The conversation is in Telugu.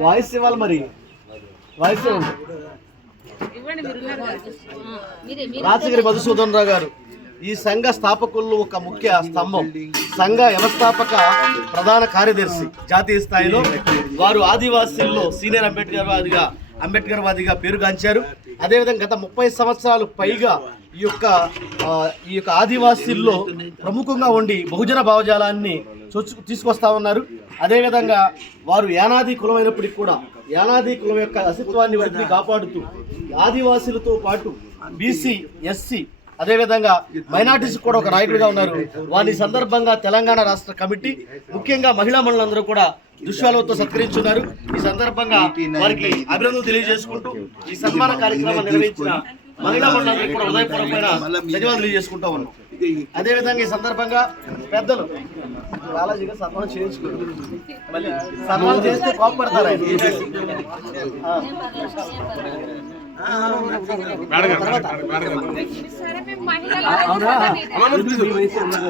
వాయిస్ ఇవ్వాలి మరి. వాయిస్ రాజగిరి మధుసూదన్ రావు గారు ఈ సంఘ స్థాపకుల్లో ఒక ముఖ్య స్తంభం సంఘ వ్యవస్థాపక ప్రధాన కార్యదర్శి జాతీయ స్థాయిలో వారు ఆదివాసీల్లో సీనియర్ అంబేద్కర్ వాదిగా అంబేద్కర్ వాదిగా పేరుగాంచారు. అదేవిధంగా గత ముప్పై సంవత్సరాలు పైగా ఈ యొక్క ఈ యొక్క ఆదివాసీల్లో ప్రముఖంగా ఉండి బహుజన భావజాలాన్ని చొచ్చు తీసుకొస్తా ఉన్నారు. అదేవిధంగా వారు యానాది కులమైనప్పటికీ కూడా యానాది కులం యొక్క అస్తిత్వాన్ని వారిని కాపాడుతూ ఆదివాసీలతో పాటు బీసీ ఎస్సీ అదేవిధంగా మైనార్టీస్ కూడా ఒక నాయకుడిగా ఉన్నారు. వారి సందర్భంగా తెలంగాణ రాష్ట్ర కమిటీ ముఖ్యంగా మహిళా మండలందరూ కూడా దుష్యాలతో సత్కరించున్నారు. ఈ సందర్భంగా వారికి అభినందనలు తెలియజేసుకుంటూ ఈ సన్మాన కార్యక్రమం నిర్వహించిన మహిళా కూడా హృదయపూర్వకమైన ధన్యవాదాలు తెలియజేసుకుంటా ఉన్నాం. అదేవిధంగా ఈ సందర్భంగా పెద్దలు బాలాజీగా సన్మానం చేయించుకోరు మళ్ళీ సన్మానం చేస్తే కోపడతారు ఆయన. మహిళలు